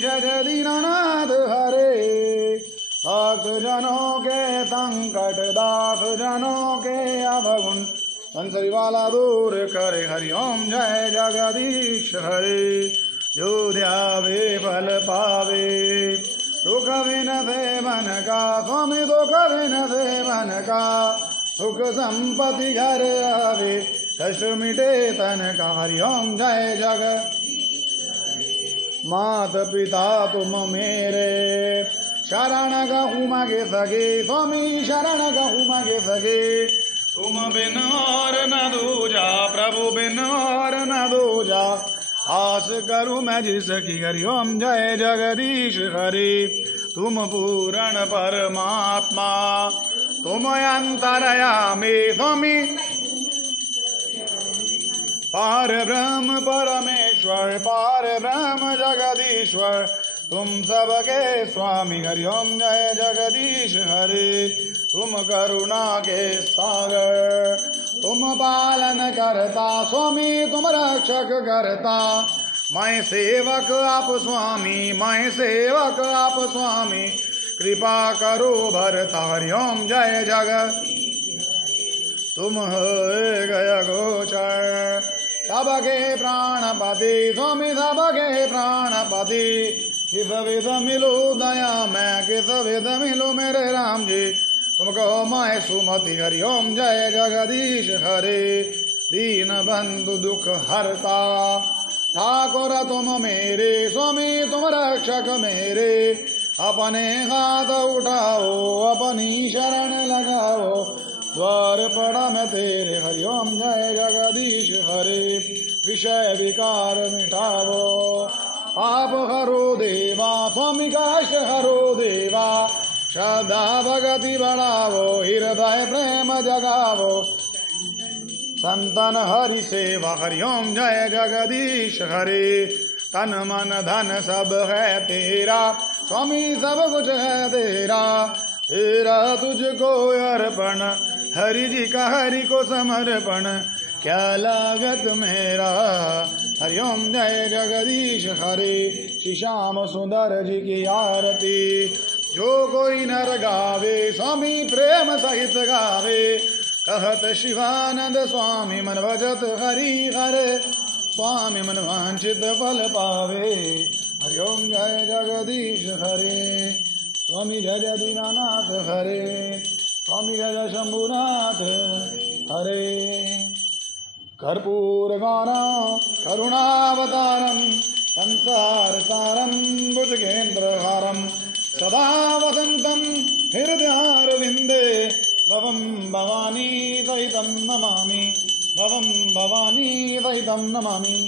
जय दीनानाथ हरे। भक्त जनों के संकट दास जनों के अवगुण संसारी वाला दूर करे। हरि ओम जय जगदीश हरे। जो ध्यावे फल पावे दुख विनते मन का। स्वामी दुख विनते मन का। सुख संपत्ति घर आवे कष्ट मिटे तन का। हरि ओम जय जग। मात पिता तुम मेरे शरण गहूँ मांगे सके। स्वामी शरण गहूँ मांगे सके। तुम बिन और न दूजा प्रभु बिन और न दूजा। आस करूँ मैं जिसकी। हरि ओम जय जगदीश हरे। तुम पूर्ण परमात्मा तुम अंतर्यामी। स्वामी पार ब्रह्म परमेश्वर पार ब्रह्म जगदीश्वर तुम सबके स्वामी। हरि ओम जय जगदीश हरे। तुम करुणा के सागर तुम पालन करता। स्वामी तुम रक्षक करता। मैं सेवक आप स्वामी मैं सेवक आप स्वामी। कृपा करो भरता। हरि ओम जय जगत। तुम है गया गोचर सबके प्राणपति। स्वामी सबके प्राणपति। किस विध मिलो दया मैं किस विध मिलो मेरे राम जी। तुम कहो मैं सुमति। हरि ओम जय जगदीश हरे। दीन बंधु दुख हरता ठाकुर तुम मेरे। स्वामी तुम रक्षक मेरे। अपने हाथ उठाओ अपनी शरण लगाओ। द्वार पड़ा मैं तेरे। हरि ओम जय जगदीश हरे। विषय विकार मिटावो पाप हरो देवा। स्वामी कष्ट हरो देवा। श्रद्धा भगति बढ़ावो हृदय प्रेम जगावो। संतन हरि सेवा। हरि ओम जय जगदीश हरे। तन मन धन सब है तेरा। स्वामी सब कुछ है तेरा। तेरा तुझको अर्पण हरि जी का हरि को समर्पण। क्या लागत मेरा। हरि ओम जय जगदीश हरे। श्री श्याम सुंदर जी की आरती जो कोई नर गावे। स्वामी प्रेम सहित गावे। कहत शिवानंद स्वामी मन भजत हरि हरे। स्वामी मन वांछित फल पावे। हरि ओम जय जगदीश हरे। स्वामी जय जय दीनानाथ हरे। स्वामी जय जय शंभुनाथ हरे। कर्पूर गौरम करुणावतारम संसार सारम भुजगेन्द्रहारम सदा वसंतम हृदयारविंदे भवम भवानी सहितं नमामि। भवम भवानी सहितं नमामि।